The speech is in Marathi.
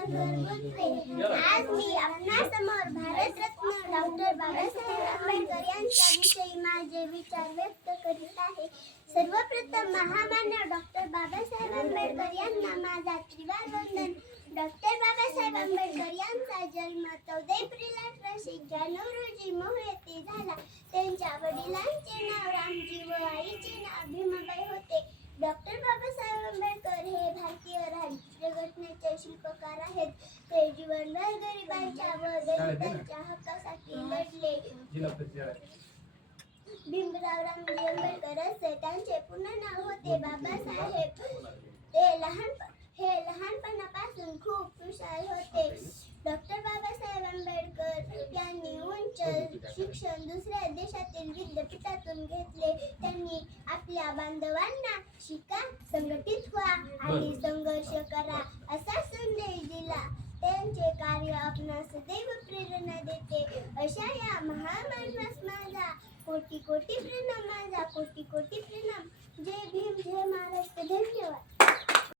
आज मी आपणासमोर भारतरत्न डॉक्टर बाबासाहेब आंबेडकर यांच्याविषयी माझे विचार व्यक्त करीत आहे. सर्वप्रथम महामान्य डॉक्टर बाबासाहेब आंबेडकर यांना माझा त्रिवार वंदन डॉक्टर बाबासाहेब आंबेडकर यांचा जन्म चौदा एप्रिल अठराशे एक्क्याण्णव रोजी मोह येथे झाला. त्यांच्या वडिलांचे नाव रामजी व आईचे नाव भीमाबाई होते डॉक्टर बाबासाहेब आंबेडकर हे भारतीय राज्य घटनेचे शिल्पकार आहेत ते जीवनभर गरिबांच्या व दलितांच्या हक्कासाठी लढले भीमराव रामजी आंबेडकर असे त्यांचे पूर्ण नाव होते बाबासाहेब ते लहान हे लहानपणापासून खूप हुशार होते डॉक्टर बाबासाहेब आंबेडकर यांनी उंच शिक्षण दुसऱ्या देशातील विद्यापीठातून घेतले. त्यांनी आपल्या बांधवांना शिका संघटित व्हा आणि देते. अशा या महामानवास माझा. कोटी कोटी प्रणाम माझा. कोटी कोटी प्रणाम. जय भीम जय